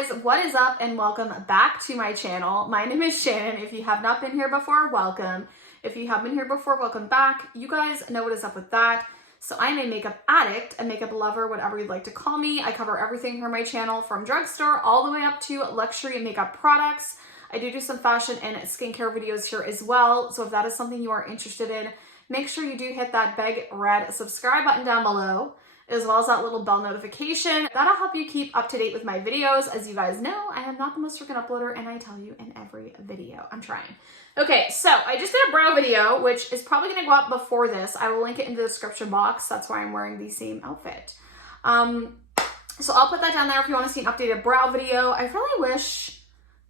guys, what is up and welcome back to my channel. My name is Shannon. If you have not been here before, welcome. If you have been here before, welcome back. You guys know what is up with that. So I'm a makeup addict, a makeup lover, whatever you'd like to call me. I cover everything here on my channel from drugstore all the way up to luxury makeup products. I do some fashion and skincare videos here as well. So if that is something you are interested in, make sure you do hit that big red subscribe button down below, as well as that little bell notification. That'll help you keep up to date with my videos. As you guys know, I am not the most freaking uploader, and I tell you in every video. I'm trying. Okay, so I just did a brow video, which is probably gonna go up before this. I will link it in the description box. That's why I'm wearing the same outfit. So I'll put that down there if you wanna see an updated brow video. I really wish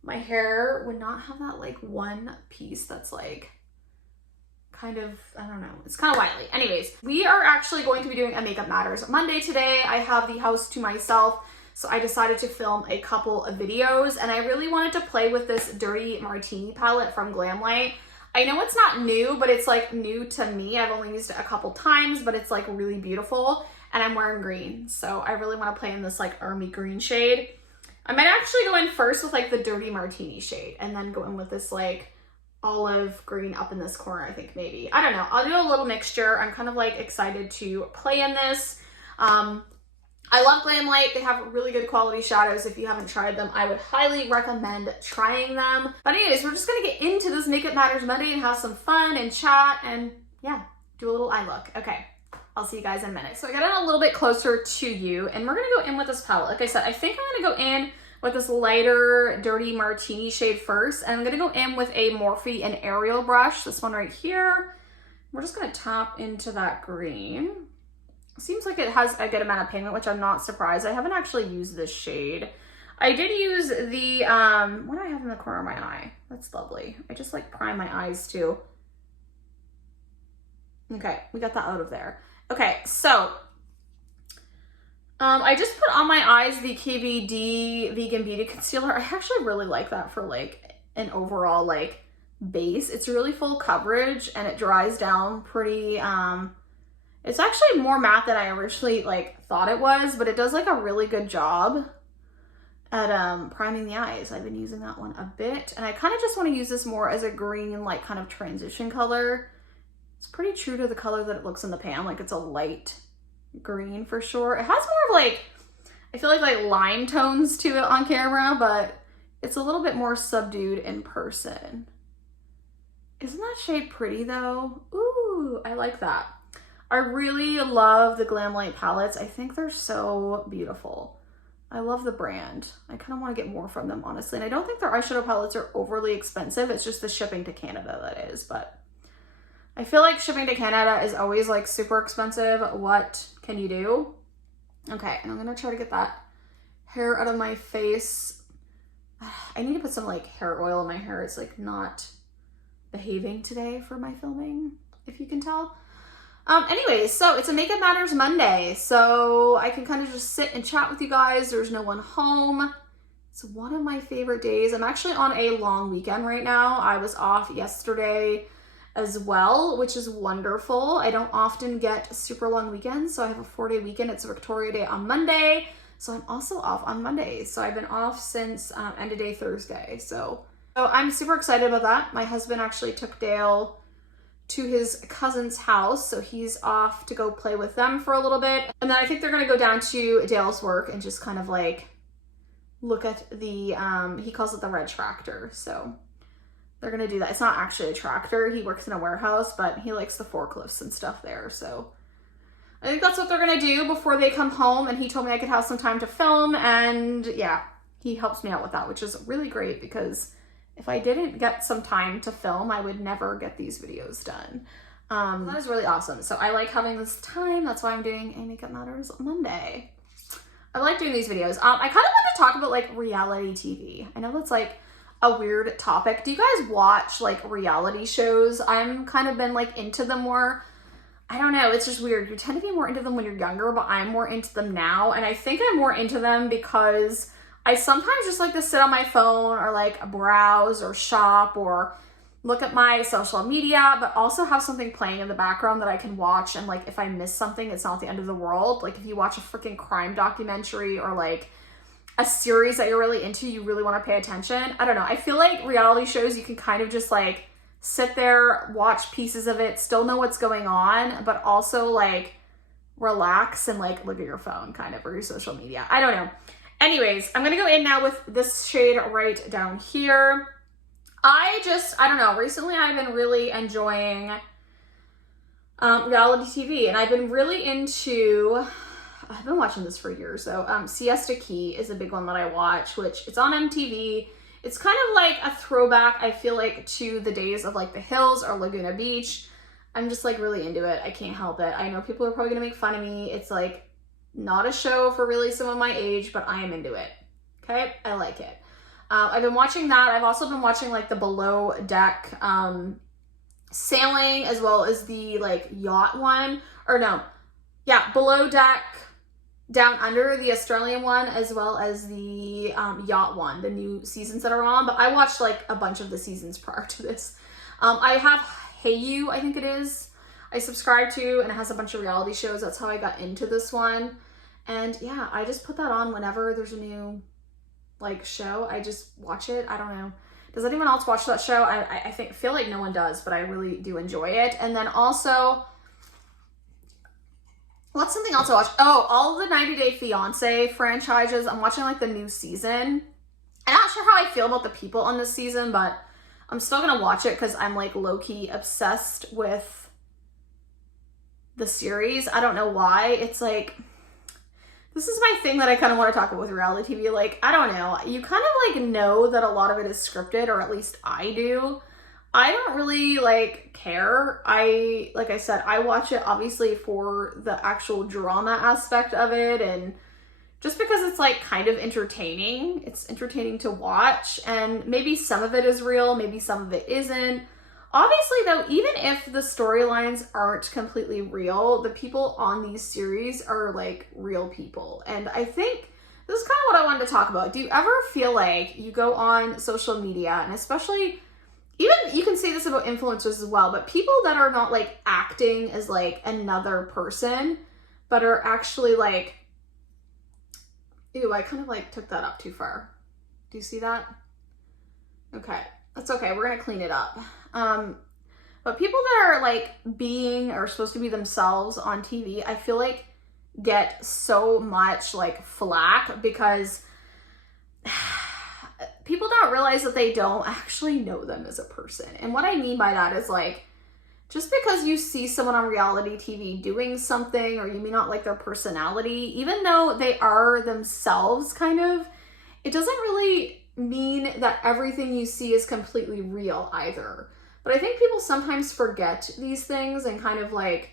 my hair would not have that like one piece that's like, kind of, I don't know, it's kind of wily. Anyways, we are actually going to be doing a Makeup Matters Monday today. I have the house to myself, so I decided to film a couple of videos, and I really wanted to play with this Dirty Martini palette from Glamlight. I know it's not new, but it's like new to me. I've only used it a couple times, but it's like really beautiful, and I'm wearing green, so I really want to play in this like army green shade. I might actually go in first with like the Dirty Martini shade, and then go in with this like olive green up in this corner, I think maybe. I don't know. I'll do a little mixture. I'm kind of like excited to play in this. I love Glamlight. They have really good quality shadows. If you haven't tried them, I would highly recommend trying them. But anyways, we're just gonna get into this Makeup Matters Monday and have some fun and chat and yeah, do a little eye look. Okay, I'll see you guys in a minute. So I got it a little bit closer to you, and we're gonna go in with this palette. Like I said, I think I'm gonna go in with this lighter Dirty Martini shade first. And I'm gonna go in with a Morphe and Ariel brush, this one right here. We're just gonna tap into that green. Seems like it has a good amount of pigment, which I'm not surprised. I haven't actually used this shade. I did use the, what do I have in the corner of my eye? That's lovely. I just like prime my eyes too. Okay, we got that out of there. Okay, so, I just put on my eyes the KVD Vegan Beauty Concealer. I actually really like that for like an overall like base. It's really full coverage and it dries down pretty, it's actually more matte than I originally like thought it was, but it does like a really good job at priming the eyes. I've been using that one a bit, and I kind of just want to use this more as a green like kind of transition color. It's pretty true to the color that it looks in the pan, like it's a light green for sure. It has more of like, I feel like lime tones to it on camera, but it's a little bit more subdued in person. Isn't that shade pretty though? Ooh, I like that. I really love the Glamlight palettes. I think they're so beautiful. I love the brand. I kind of want to get more from them, honestly. And I don't think their eyeshadow palettes are overly expensive. It's just the shipping to Canada that is, but I feel like shipping to Canada is always like super expensive. What can you do? Okay, and I'm gonna try to get that hair out of my face. I need to put some like hair oil in my hair. It's like not behaving today for my filming, if you can tell. Anyways, so it's a Makeup Matters Monday, so I can kind of just sit and chat with you guys. There's no one home. It's one of my favorite days. I'm actually on a long weekend right now. I was off yesterday as well, which is wonderful. I don't often get super long weekends, so I have a 4-day weekend. It's Victoria Day on Monday, so I'm also off on Mondays. So I've been off since end of day Thursday. So I'm super excited about that. My husband actually took Dale to his cousin's house, so he's off to go play with them for a little bit. And then I think they're gonna go down to Dale's work and just kind of like look at the, he calls it the red tractor. So they're gonna do that. It's not actually a tractor. He works in a warehouse, but he likes the forklifts and stuff there. So I think that's what they're gonna do before they come home. And he told me I could have some time to film, and yeah, he helps me out with that, which is really great because if I didn't get some time to film, I would never get these videos done. That is really awesome. So I like having this time. That's why I'm doing a Makeup Matters Monday. I like doing these videos. I kind of want to talk about like reality TV. I know that's like a weird topic. Do you guys watch like reality shows? I'm kind of been like into them more. I don't know, it's just weird. You tend to be more into them when you're younger, but I'm more into them now. And I think I'm more into them because I sometimes just like to sit on my phone or like browse or shop or look at my social media, but also have something playing in the background that I can watch. And like, if I miss something, it's not the end of the world. Like if you watch a freaking crime documentary or like a series that you're really into, you really want to pay attention. I don't know. I feel like reality shows, you can kind of just like sit there, watch pieces of it, still know what's going on, but also like relax and like look at your phone kind of, or your social media. I don't know. Anyways, I'm going to go in now with this shade right down here. I don't know. Recently, I've been really enjoying reality TV, and I've been really into, I've been watching this for years though. Siesta Key is a big one that I watch, which it's on MTV. It's kind of like a throwback, I feel like, to the days of like The Hills or Laguna Beach. I'm just like really into it. I can't help it. I know people are probably gonna make fun of me. It's like not a show for really someone my age, but I am into it. Okay, I like it. I've been watching that. I've also been watching like the Below Deck sailing, as well as the like yacht one, or no, yeah, Below Deck Down Under, the Australian one, as well as the yacht one, the new seasons that are on. But I watched like a bunch of the seasons prior to this. I have Hey You, I think it is, I subscribe to, and it has a bunch of reality shows. That's how I got into this one. And yeah, I just put that on whenever there's a new like show. I just watch it. I don't know. Does anyone else watch that show? I feel like no one does, but I really do enjoy it. And then also, what's something else I watch? Oh, all the 90 Day Fiance franchises. I'm watching like the new season. I'm not sure how I feel about the people on this season, but I'm still gonna watch it because I'm like low-key obsessed with the series. I don't know why. It's like, this is my thing that I kind of want to talk about with reality TV. Like, I don't know. You kind of like know that a lot of it is scripted, or at least I do. I don't really like care. Like I said, I watch it obviously for the actual drama aspect of it, and just because it's like kind of entertaining. It's entertaining to watch, and maybe some of it is real, maybe some of it isn't. Obviously though, even if the storylines aren't completely real, the people on these series are like real people. And I think this is kind of what I wanted to talk about. Do you ever feel like you go on social media, and especially, even you can say this about influencers as well, but people that are not like acting as like another person, but are actually like, ew, I kind of like took that up too far. Do you see that? Okay, that's okay. We're gonna clean it up. But people that are like being, or supposed to be themselves on TV, I feel like get so much like flack because people don't realize that they don't actually know them as a person. And what I mean by that is like, just because you see someone on reality TV doing something, or you may not like their personality, even though they are themselves kind of, it doesn't really mean that everything you see is completely real either. But I think people sometimes forget these things and kind of like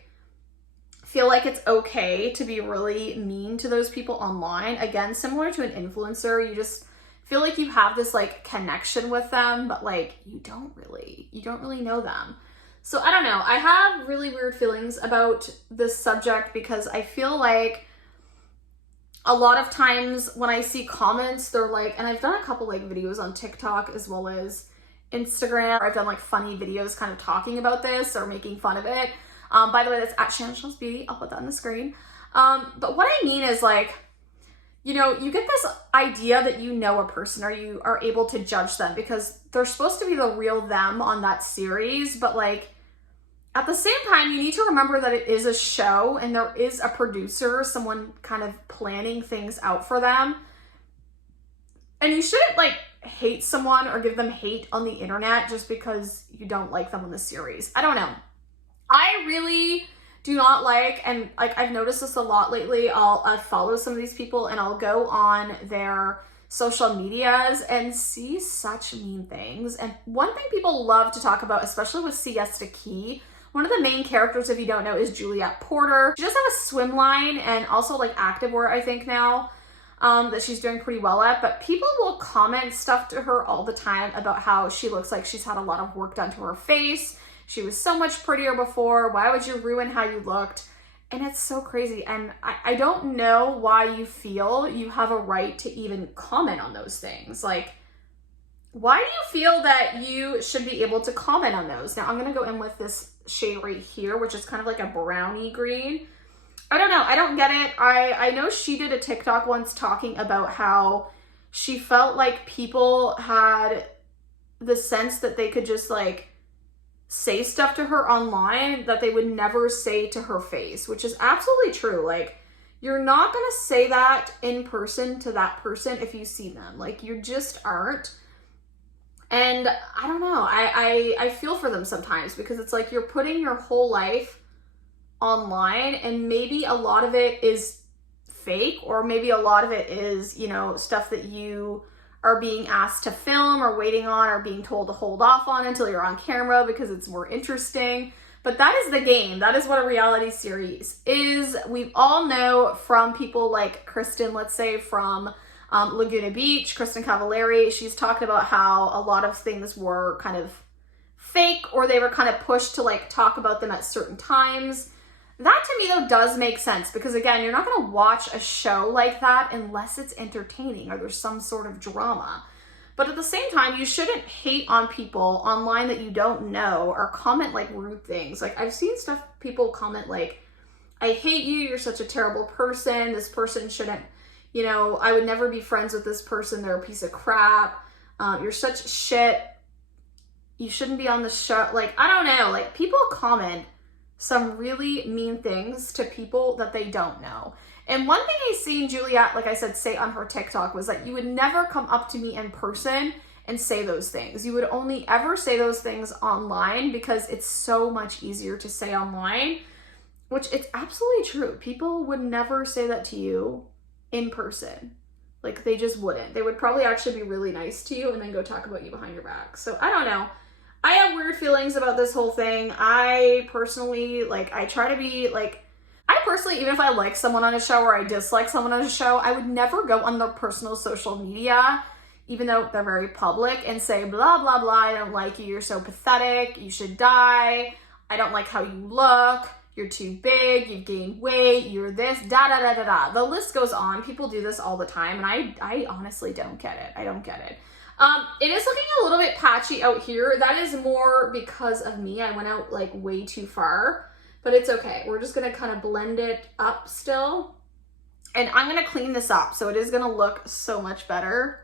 feel like it's okay to be really mean to those people online. Again, similar to an influencer, you just feel like you have this like connection with them, but like you don't really know them. So I don't know. I have really weird feelings about this subject because I feel like a lot of times when I see comments, they're like, and I've done a couple like videos on TikTok as well as Instagram. I've done like funny videos kind of talking about this or making fun of it. By the way, that's at Shannon Shell's Beauty. I'll put that on the screen. But what I mean is like, you know, you get this idea that you know a person, or you are able to judge them because they're supposed to be the real them on that series. But like, at the same time, you need to remember that it is a show and there is a producer, someone kind of planning things out for them. And you shouldn't like hate someone or give them hate on the internet just because you don't like them in the series. I don't know. I really do not like, and like I've noticed this a lot lately, I'll follow some of these people and I'll go on their social medias and see such mean things. And one thing people love to talk about, especially with Siesta Key, one of the main characters, if you don't know, is Juliet Porter. She does have a swim line and also like activewear, I think now, that she's doing pretty well at. But people will comment stuff to her all the time about how she looks like she's had a lot of work done to her face. She was so much prettier before. Why would you ruin how you looked? And it's so crazy. And I don't know why you feel you have a right to even comment on those things. Like, why do you feel that you should be able to comment on those? Now, I'm going to go in with this shade right here, which is kind of like a brownie green. I don't know. I don't get it. I know she did a TikTok once talking about how she felt like people had the sense that they could just like say stuff to her online that they would never say to her face, which is absolutely true. Like, you're not gonna say that in person to that person if you see them. Like, you just aren't. And I don't know, I feel for them sometimes, because it's like you're putting your whole life online, and maybe a lot of it is fake, or maybe a lot of it is, you know, stuff that you are being asked to film or waiting on or being told to hold off on until you're on camera because it's more interesting. But that is the game. That is what a reality series is. We all know from people like Kristen, let's say from Laguna Beach, Kristen Cavallari, she's talked about how a lot of things were kind of fake, or they were kind of pushed to like talk about them at certain times. That to me though does make sense, because again, you're not going to watch a show like that unless it's entertaining or there's some sort of drama. But at the same time, you shouldn't hate on people online that you don't know, or comment like rude things. Like, I've seen stuff, people comment like, I hate you, you're such a terrible person, this person shouldn't, you know, I would never be friends with this person, they're a piece of crap, you're such shit, you shouldn't be on the show. Like, I don't know, like, people comment some really mean things to people that they don't know. And one thing I seen Juliet, like I said, say on her TikTok was that you would never come up to me in person and say those things. You would only ever say those things online, because it's so much easier to say online, which it's absolutely true. People would never say that to you in person. Like, they just wouldn't. They would probably actually be really nice to you and then go talk about you behind your back. So I don't know. I have weird feelings about this whole thing. I personally, like, I try to be like, I personally, even if I like someone on a show or I dislike someone on a show, I would never go on their personal social media, even though they're very public, and say, blah, blah, blah, I don't like you, you're so pathetic, you should die, I don't like how you look, you're too big, you've gained weight, you're this, da, da, da, da, da. The list goes on. People do this all the time, and I honestly don't get it. I don't get it. It is looking a little bit patchy out here. That is more because of me. I went out like way too far. But it's okay. We're just gonna kind of blend it up still. And I'm gonna clean this up, so it is gonna look so much better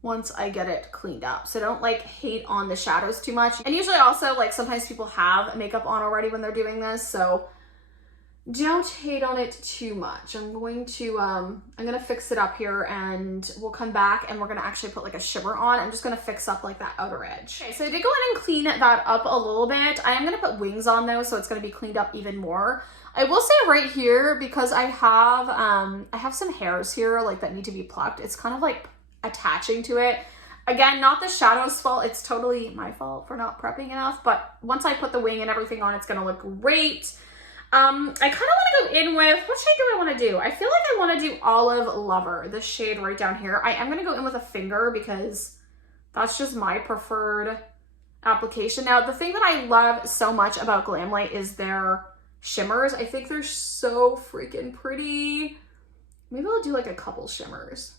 once I get it cleaned up. So don't like hate on the shadows too much. And usually also, like, sometimes people have makeup on already when they're doing this, so don't hate on it too much. I'm gonna fix it up here, and we'll come back and we're gonna actually put like a shimmer on. I'm just gonna fix up like that outer edge. Okay, so I did go in and clean that up a little bit. I am gonna put wings on though, so it's gonna be cleaned up even more. I will say right here, because I have some hairs here like that need to be plucked. It's kind of like attaching to it. Again, not the shadow's fault. It's totally my fault for not prepping enough. But once I put the wing and everything on, it's gonna look great. I kind of want to go in with, what shade do I want to do? I feel like I want to do Olive Lover, this shade right down here. I am going to go in with a finger because that's just my preferred application. Now, the thing that I love so much about Glamlight is their shimmers. I think they're so freaking pretty. Maybe I'll do like a couple shimmers.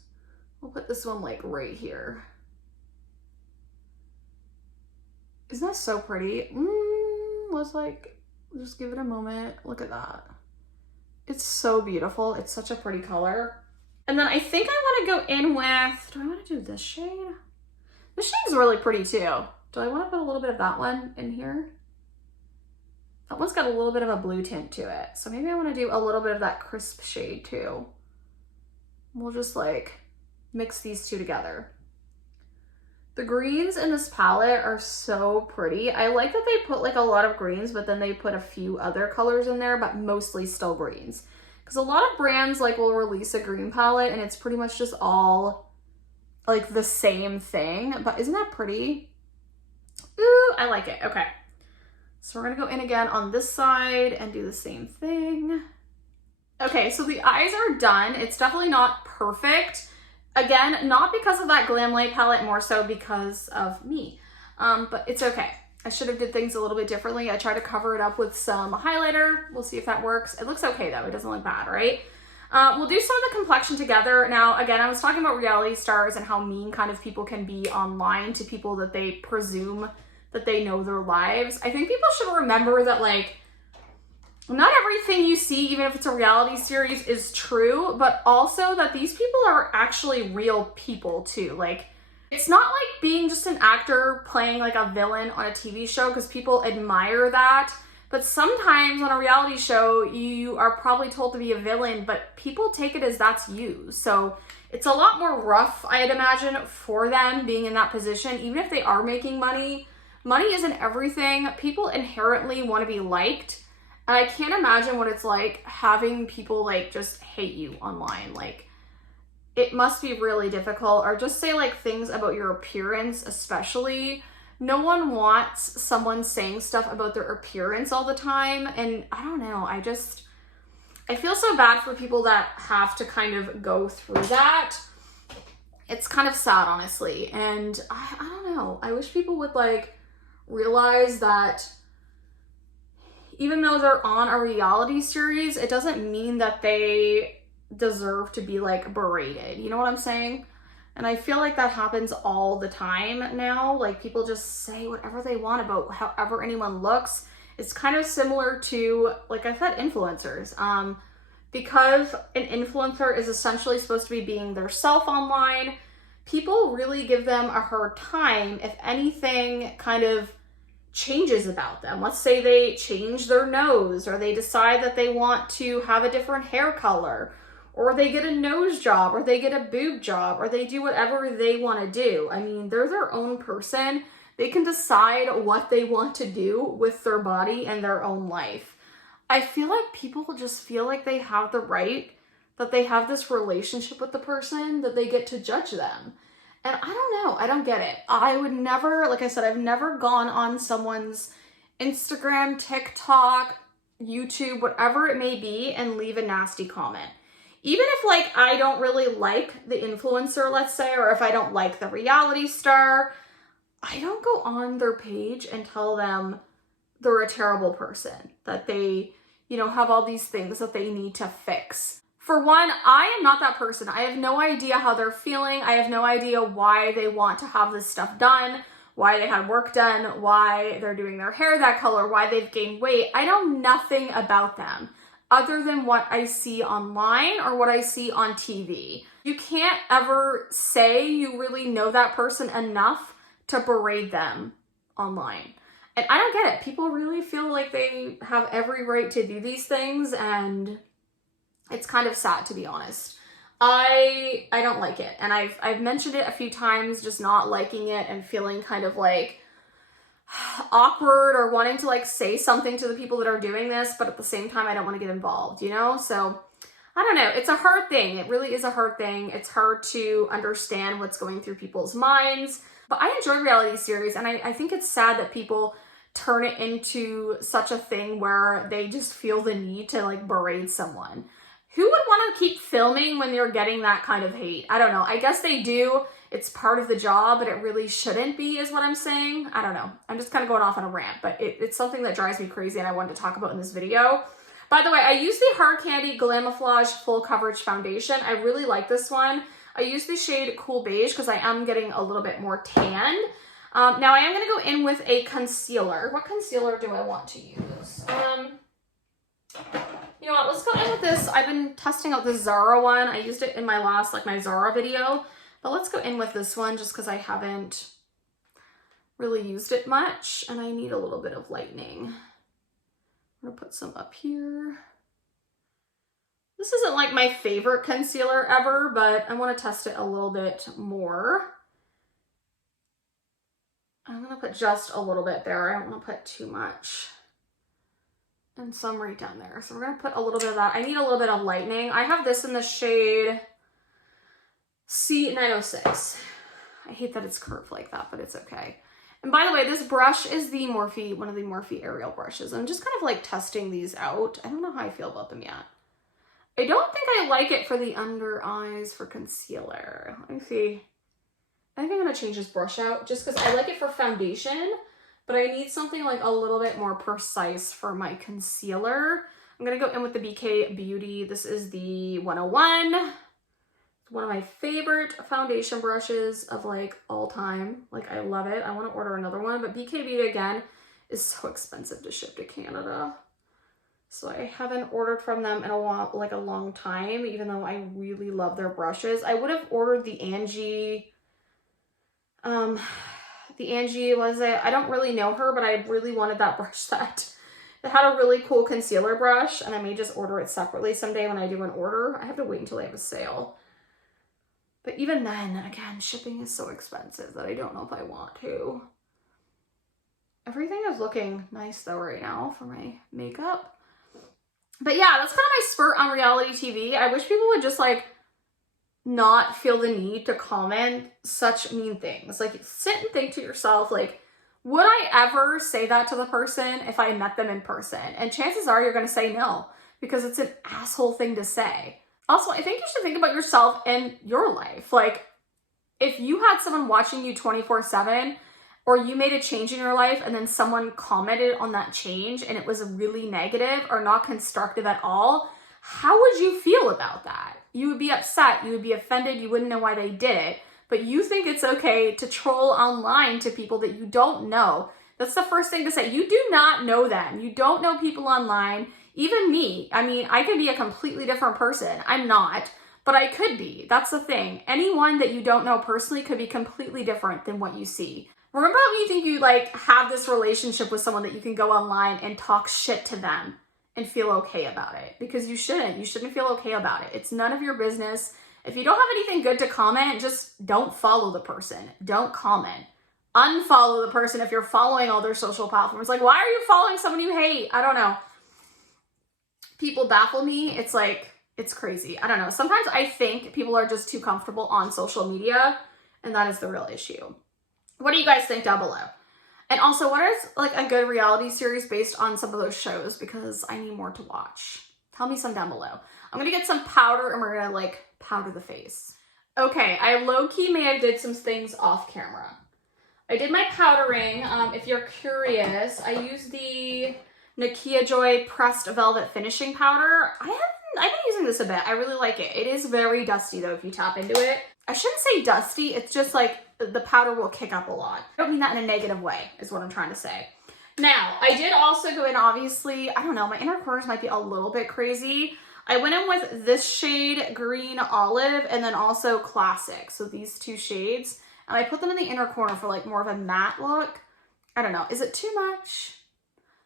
We'll put this one like right here. Isn't that so pretty? Let's like... just give it a moment. Look at that. It's so beautiful. It's such a pretty color. And then I think I want to go in with, do I want to do this shade? This shade's really pretty too. Do I want to put a little bit of that one in here? That one's got a little bit of a blue tint to it. So maybe I want to do a little bit of that crisp shade too. We'll just like mix these two together. The greens in this palette are so pretty. I like that they put like a lot of greens, but then they put a few other colors in there, but mostly still greens. Because a lot of brands like will release a green palette and it's pretty much just all like the same thing. But isn't that pretty? Ooh, I like it. Okay. So we're gonna go in again on this side and do the same thing. Okay, so the eyes are done. It's definitely not perfect. Again, not because of that Glamlight palette, more so because of me. But it's okay. I should have did things a little bit differently. I tried to cover it up with some highlighter. We'll see if that works. It looks okay though. It doesn't look bad, right? We'll do some of the complexion together. Now, again, I was talking about reality stars and how mean kind of people can be online to people that they presume that they know their lives. I think people should remember that, like, not everything you see, even if it's a reality series, is true, but also that these people are actually real people too. Like, it's not like being just an actor playing like a villain on a TV show, because people admire that. But sometimes on a reality show, you are probably told to be a villain, but people take it as that's you. So it's a lot more rough, I'd imagine, for them being in that position. Even if they are making money, money isn't everything. People inherently want to be liked. And I can't imagine what it's like having people like just hate you online. Like, it must be really difficult. Or just say like things about your appearance, especially. No one wants someone saying stuff about their appearance all the time. And I don't know, I feel so bad for people that have to kind of go through that. It's kind of sad, honestly. And I don't know, I wish people would like realize that even though they're on a reality series, it doesn't mean that they deserve to be like berated. You know what I'm saying? And I feel like that happens all the time now. Like, people just say whatever they want about however anyone looks. It's kind of similar to, like I said, influencers. Because an influencer is essentially supposed to be being their self online, people really give them a hard time if anything kind of changes about them. Let's say they change their nose, or they decide that they want to have a different hair color, or they get a nose job, or they get a boob job, or they do whatever they want to do. I mean, they're their own person. They can decide what they want to do with their body and their own life. I feel like people just feel like they have the right, that they have this relationship with the person, that they get to judge them. And I don't know, I don't get it. I would never, like I said, I've never gone on someone's Instagram, TikTok, YouTube, whatever it may be, and leave a nasty comment. Even if like I don't really like the influencer, let's say, or if I don't like the reality star, I don't go on their page and tell them they're a terrible person, that they, you know, have all these things that they need to fix. For one, I am not that person. I have no idea how they're feeling. I have no idea why they want to have this stuff done, why they had work done, why they're doing their hair that color, why they've gained weight. I know nothing about them other than what I see online or what I see on TV. You can't ever say you really know that person enough to berate them online. And I don't get it. People really feel like they have every right to do these things, and it's kind of sad, to be honest. I don't like it. And I've mentioned it a few times, just not liking it and feeling kind of like awkward or wanting to like say something to the people that are doing this, but at the same time, I don't want to get involved, you know? So I don't know. It's a hard thing. It really is a hard thing. It's hard to understand what's going through people's minds. But I enjoy reality series, and I think it's sad that people turn it into such a thing where they just feel the need to like berate someone. Who would want to keep filming when you're getting that kind of hate? I don't know. I guess they do. It's part of the job, but it really shouldn't be, is what I'm saying. I don't know. I'm just kind of going off on a rant, but it's something that drives me crazy and I wanted to talk about in this video. By the way, I use the Hard Candy Glamouflage Full Coverage Foundation. I really like this one. I use the shade Cool Beige because I am getting a little bit more tanned. Now I am going to go in with a concealer. What concealer do I want to use? You know what, let's go in with this. I've been testing out the Zara one. I used it in my last, like my Zara video, but let's go in with this one just because I haven't really used it much and I need a little bit of lightening. I'm gonna put some up here. This isn't like my favorite concealer ever, but I want to test it a little bit more. I'm gonna put just a little bit there. I don't want to put too much. And some right down there. So we're gonna put a little bit of that. I need a little bit of lightening. I have this in the shade C906. I hate that it's curved like that, but it's okay. And by the way, this brush is the Morphe, one of the Morphe Ariel brushes. I'm just kind of like testing these out. I don't know how I feel about them yet. I don't think I like it for the under eyes for concealer. Let me see. I think I'm gonna change this brush out just because I like it for foundation, but I need something like a little bit more precise for my concealer. I'm gonna go in with the BK Beauty. This is the 101. It's one of my favorite foundation brushes of like all time. Like I love it. I wanna order another one, but BK Beauty again is so expensive to ship to Canada. So I haven't ordered from them in a while, like a long time, even though I really love their brushes. I would have ordered the Angie, was it? I don't really know her, but I really wanted that brush set. It had a really cool concealer brush, and I may just order it separately someday when I do an order. I have to wait until they have a sale. But even then, again, shipping is so expensive that I don't know if I want to. Everything is looking nice though right now for my makeup. But yeah, that's kind of my spurt on reality TV. I wish people would just like not feel the need to comment such mean things. Like, sit and think to yourself, like, would I ever say that to the person if I met them in person? And chances are you're going to say no, because it's an asshole thing to say. Also, I think you should think about yourself and your life. Like, if you had someone watching you 24/7, or you made a change in your life and then someone commented on that change and it was really negative or not constructive at all, how would you feel about that? You would be upset, you would be offended, you wouldn't know why they did it, but you think it's okay to troll online to people that you don't know. That's the first thing to say. You do not know them. You don't know people online. Even me. I mean, I could be a completely different person. I'm not, but I could be. That's the thing. Anyone that you don't know personally could be completely different than what you see. Remember when you think you like have this relationship with someone that you can go online and talk shit to them and feel okay about it? Because you shouldn't. You shouldn't feel okay about it. It's none of your business. If you don't have anything good to comment, just don't follow the person. Don't comment. Unfollow the person if you're following all their social platforms. Like, why are you following someone you hate? I don't know. People baffle me. It's like, it's crazy. I don't know. Sometimes I think people are just too comfortable on social media, and that is the real issue. What do you guys think down below? And also, what is like a good reality series based on some of those shows? Because I need more to watch. Tell me some down below. I'm gonna get some powder and we're gonna like powder the face. Okay, I low-key may have did some things off camera. I did my powdering. If you're curious, I used the Nakia Joy Pressed Velvet Finishing Powder. I've been using this a bit. I really like it. It is very dusty though if you tap into it. I shouldn't say dusty, it's just like the powder will kick up a lot. I don't mean that in a negative way, is what I'm trying to say. Now, I did also go in, obviously, I don't know, my inner corners might be a little bit crazy. I went in with this shade, Green Olive, and then also Classic. So these two shades. And I put them in the inner corner for like more of a matte look. I don't know, is it too much?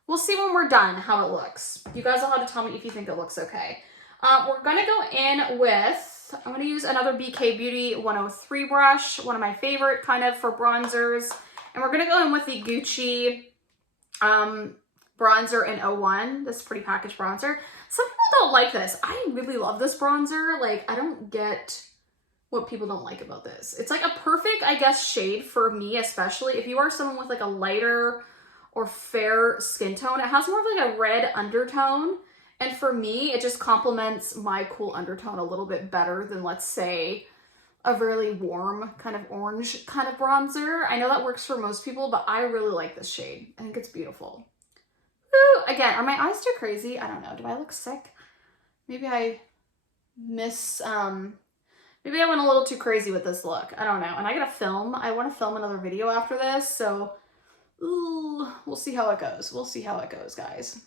We'll see when we're done how it looks. You guys will have to tell me if you think it looks okay. We're gonna go in with, I'm gonna use another BK Beauty 103 brush, one of my favorite kind of for bronzers. And we're gonna go in with the Gucci bronzer in 01, this Pretty Package bronzer. Some people don't like this. I really love this bronzer. Like, I don't get what people don't like about this. It's like a perfect, I guess, shade for me, especially if you are someone with like a lighter or fair skin tone. It has more of like a red undertone. And for me, it just complements my cool undertone a little bit better than, let's say, a really warm kind of orange kind of bronzer. I know that works for most people, but I really like this shade. I think it's beautiful. Ooh, again, are my eyes too crazy? I don't know. Do I look sick? Maybe I maybe I went a little too crazy with this look. I don't know. And I gotta film. I want to film another video after this, so ooh, we'll see how it goes. We'll see how it goes, guys.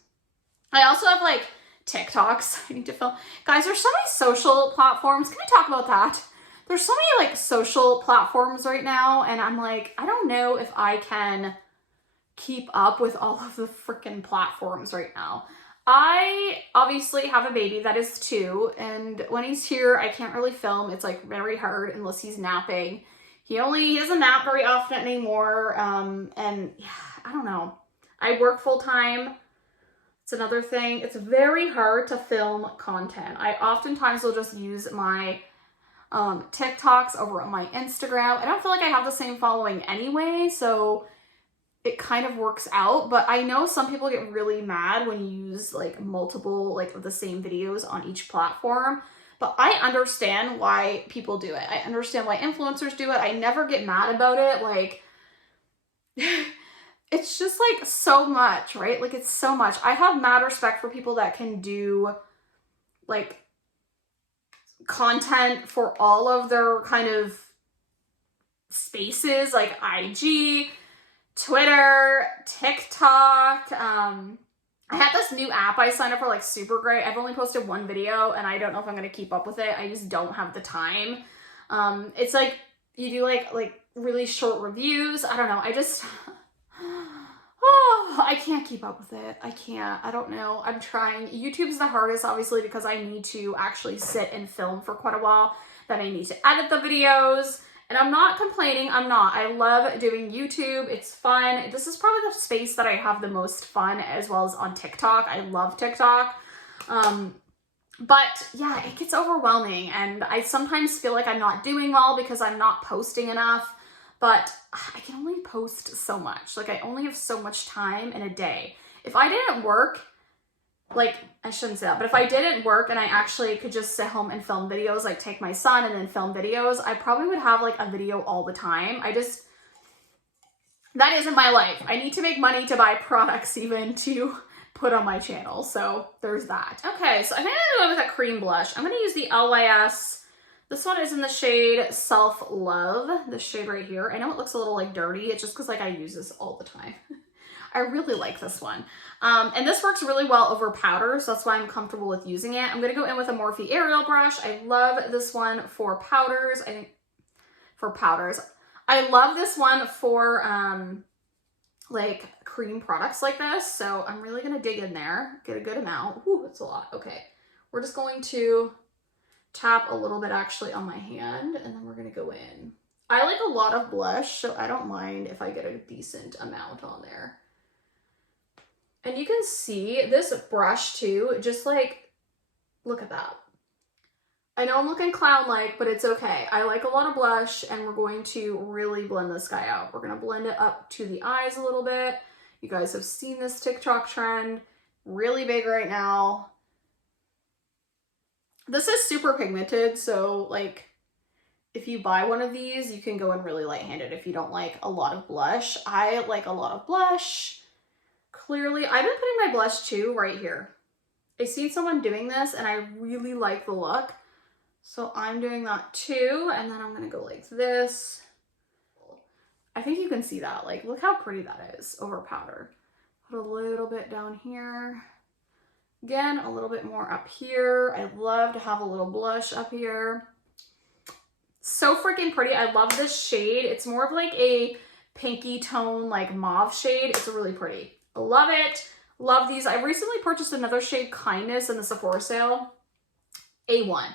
I also have like TikToks I need to film. Guys, there's so many social platforms. Can I talk about that? There's so many like social platforms right now, and I'm like, I don't know if I can keep up with all of the freaking platforms right now. I obviously have a baby that is 2, and when he's here, I can't really film. It's like very hard unless he's napping. He doesn't nap very often anymore. And yeah, I don't know. I work full time. It's another thing. It's very hard to film content. I oftentimes will just use my TikToks over on my Instagram. I don't feel like I have the same following anyway, so it kind of works out. But I know some people get really mad when you use like multiple like of the same videos on each platform. But I understand why people do it. I understand why influencers do it. I never get mad about it. Like, it's just like so much, right? Like, it's so much. I have mad respect for people that can do like content for all of their kind of spaces, like IG, Twitter, TikTok, I had this new app I signed up for, like super great. I've only posted one video and I don't know if I'm going to keep up with it. I just don't have the time. It's like you do like really short reviews. I don't know. Oh, I can't keep up with it. I can't. I don't know. I'm trying. YouTube's the hardest, obviously, because I need to actually sit and film for quite a while. Then I need to edit the videos. And I'm not complaining. I'm not. I love doing YouTube. It's fun. This is probably the space that I have the most fun, as well as on TikTok. I love TikTok. But yeah, it gets overwhelming. And I sometimes feel like I'm not doing well because I'm not posting enough. But I can only post so much. Like, I only have so much time in a day. If I didn't work, like, I shouldn't say that, but if I didn't work and I actually could just sit home and film videos, like take my son and then film videos, I probably would have like a video all the time. That isn't my life. I need to make money to buy products even to put on my channel. So there's that. Okay, so I think I'm gonna go with a cream blush. I'm gonna use the LYS. This one is in the shade Self Love, this shade right here. I know it looks a little like dirty. It's just because like I use this all the time. I really like this one. And this works really well over powder, so that's why I'm comfortable with using it. I'm gonna go in with a Morphe Aerial brush. I love this one for powders. I love this one for like cream products like this. So I'm really gonna dig in there, get a good amount. Ooh, that's a lot. Okay, we're just going to tap a little bit actually on my hand, and then we're gonna go in. I like a lot of blush, so I don't mind if I get a decent amount on there. And you can see this brush too, just like, look at that. I know I'm looking clown-like, but it's okay. I like a lot of blush, and we're going to really blend this guy out. We're gonna blend it up to the eyes a little bit. You guys have seen this TikTok trend, really big right now. This is super pigmented, so like, if you buy one of these, you can go in really light-handed if you don't like a lot of blush. I like a lot of blush. Clearly, I've been putting my blush too right here. I've seen someone doing this and I really like the look. So I'm doing that too. And then I'm gonna go like this. I think you can see that. Like, look how pretty that is over powder. Put a little bit down here. Again, a little bit more up here. I love to have a little blush up here. So freaking pretty. I love this shade. It's more of like a pinky tone, like mauve shade. It's really pretty. I love it. Love these. I recently purchased another shade, Kindness, in the Sephora sale. A1.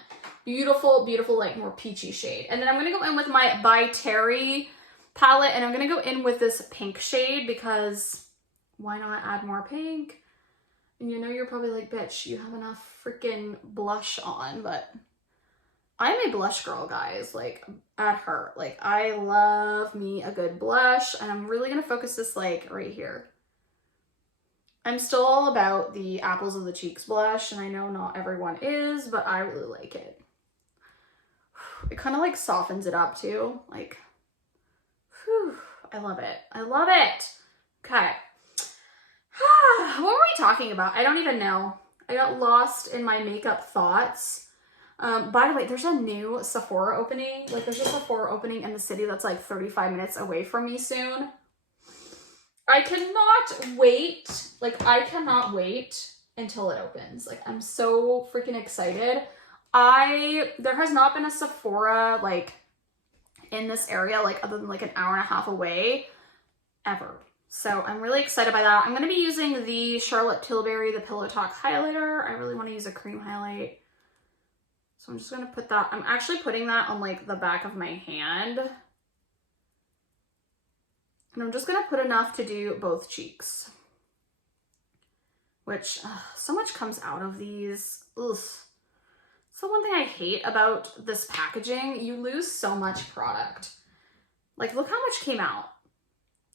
Beautiful, beautiful, like more peachy shade. And then I'm going to go in with my By Terry palette, and I'm going to go in with this pink shade because why not add more pink? And you know, you're probably like, bitch, you have enough freaking blush on, but I'm a blush girl, guys, like at heart. Like, I love me a good blush, and I'm really going to focus this like right here. I'm still all about the Apples of the Cheeks blush, and I know not everyone is, but I really like it. It kind of like softens it up too. Like, whew, I love it. I love it. Okay. What were we talking about? I don't even know. I got lost in my makeup thoughts. By the way, there's a new Sephora opening. Like, there's a Sephora opening in the city that's like 35 minutes away from me soon. I cannot wait. Like, I cannot wait until it opens. Like, I'm so freaking excited. There has not been a Sephora, like, in this area, like, other than, like, an hour and a half away, ever. So, I'm really excited by that. I'm going to be using the Charlotte Tilbury, the Pillow Talk highlighter. I really want to use a cream highlight. So, I'm just going to put that, I'm actually putting that on, like, the back of my hand. And I'm just going to put enough to do both cheeks. Which, so much comes out of these. Ugh. So one thing I hate about this packaging, you lose so much product. Like, look how much came out.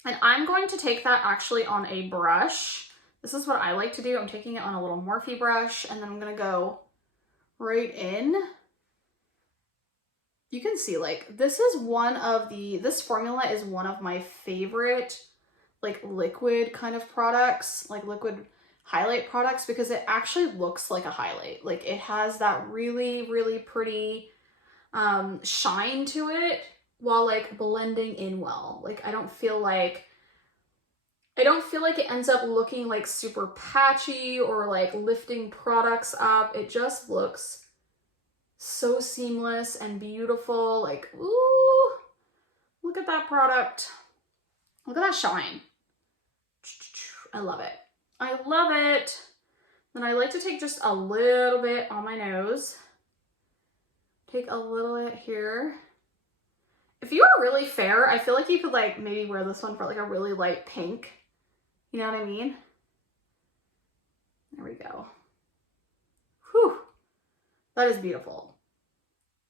And I'm going to take that actually on a brush. This is what I like to do. I'm taking it on a little Morphe brush, and then I'm going to go right in. You can see, like, this formula is one of my favorite, like, liquid kind of products, like liquid highlight products, because it actually looks like a highlight. Like, it has that really, really pretty shine to it while, like, blending in well. Like, I don't feel like I don't feel like it ends up looking like super patchy or like lifting products up. It just looks so seamless and beautiful. Like, ooh, look at that product. Look at that shine. I love it. I love it. Then I like to take just a little bit on my nose. Take a little bit here. If you are really fair, I feel like you could like maybe wear this one for like a really light pink. You know what I mean? There we go. Whew. That is beautiful.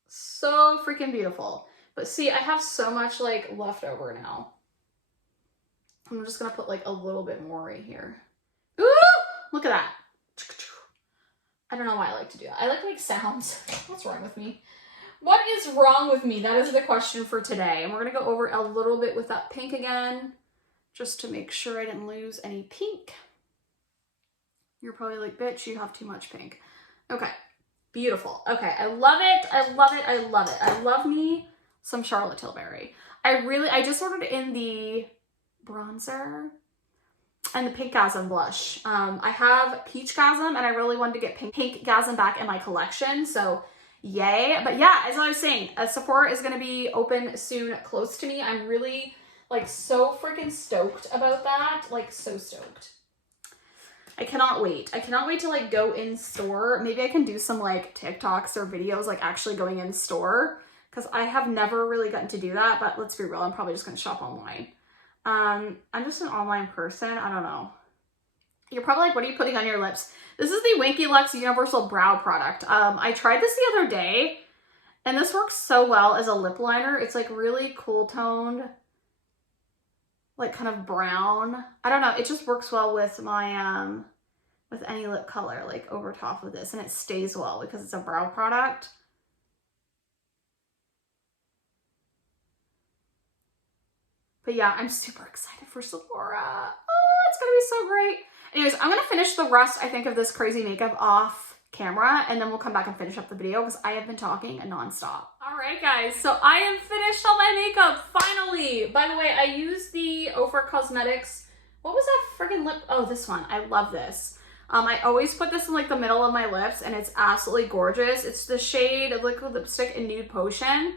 So freaking beautiful. But see, I have so much like left over now. I'm just gonna put like a little bit more right here. Ooh! Look at that. I don't know why I like to do that. I like sounds. What's wrong with me? What is wrong with me? That is the question for today. And we're gonna go over a little bit with that pink again, just to make sure I didn't lose any pink. You're probably like, bitch, you have too much pink. Okay, beautiful. Okay, I love it, I love it, I love it. I love me some Charlotte Tilbury. I just ordered in the bronzer and the Pink Gasm blush. I have Peach Gasm and I really wanted to get Pink Gasm back in my collection, so yay. But yeah, as I was saying, Sephora is gonna be open soon close to me. I'm really like so freaking stoked about that. Like so stoked. I cannot wait. I cannot wait to like go in store. Maybe I can do some like TikToks or videos like actually going in store, because I have never really gotten to do that. But let's be real, I'm probably just gonna shop online. I'm just an online person. I don't know. You're probably like, what are you putting on your lips? This is the Winky Lux Universal Brow product. I tried this the other day and this works so well as a lip liner. It's like really cool toned, like kind of brown. I don't know. It just works well with my, with any lip color, like over top of this, and it stays well because it's a brow product. But yeah, I'm super excited for Sephora. Oh, it's gonna be so great. Anyways, I'm gonna finish the rest, I think, of this crazy makeup off camera, and then we'll come back and finish up the video because I have been talking nonstop. All right, guys, so I am finished all my makeup, finally. By the way, I used the Ofra Cosmetics, what was that friggin' lip? Oh, this one, I love this. I always put this in like the middle of my lips and it's absolutely gorgeous. It's the shade Liquid Lipstick in Nude Potion.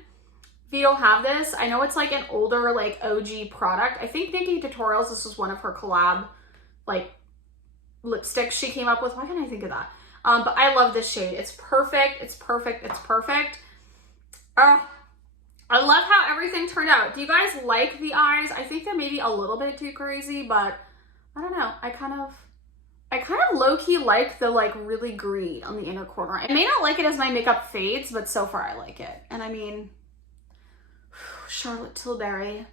If you don't have this, I know it's like an older like OG product. I think Nikki Tutorials, this was one of her collab like lipsticks she came up with. Why can't I think of that? But I love this shade. It's perfect. It's perfect. It's perfect. I love how everything turned out. Do you guys like the eyes? I think they're maybe a little bit too crazy, but I don't know. I kind of low-key like the like really green on the inner corner. I may not like it as my makeup fades, but so far I like it. And I mean, Charlotte Tilbury,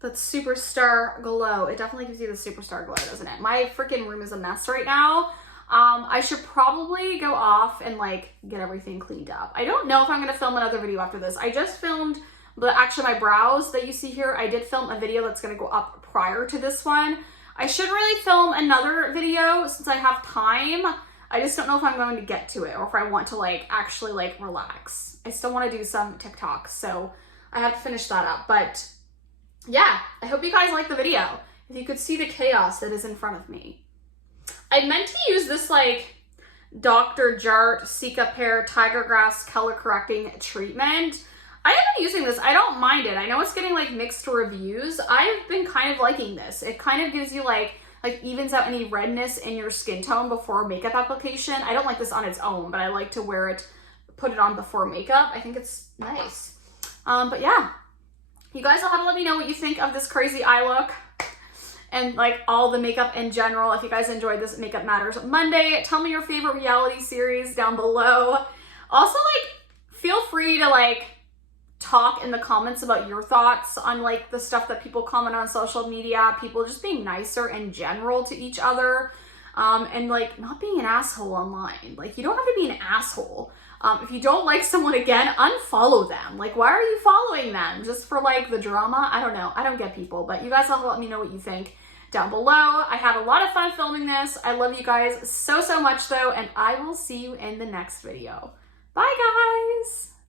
that superstar glow. It definitely gives you the superstar glow, doesn't it? My freaking room is a mess right now. I should probably go off and like get everything cleaned up. I don't know if I'm gonna film another video after this. I just filmed actually my brows that you see here. I did film a video that's gonna go up prior to this one. I should really film another video since I have time. I just don't know if I'm going to get to it or if I want to like actually like relax. I still want to do some TikToks, so I have to finish that up. But yeah, I hope you guys like the video. If you could see the chaos that is in front of me. I meant to use this like Dr. Jart Cicapair Tiger Grass color correcting treatment. I have been using this. I don't mind it. I know it's getting like mixed reviews. I've been kind of liking this. It kind of gives you like evens out any redness in your skin tone before makeup application. I don't like this on its own, but I like to wear it, put it on before makeup. I think it's nice. But yeah, you guys will have to let me know what you think of this crazy eye look and like all the makeup in general. If you guys enjoyed this Makeup Matters Monday, tell me your favorite reality series down below. Also, like, feel free to like talk in the comments about your thoughts on like the stuff that people comment on social media, people just being nicer in general to each other, and like not being an asshole online. Like, you don't have to be an asshole. If you don't like someone, again, unfollow them. Like, why are you following them? Just for like the drama? I don't know. I don't get people, but you guys have to let me know what you think down below. I had a lot of fun filming this. I love you guys so much though, and I will see you in the next video. Bye guys.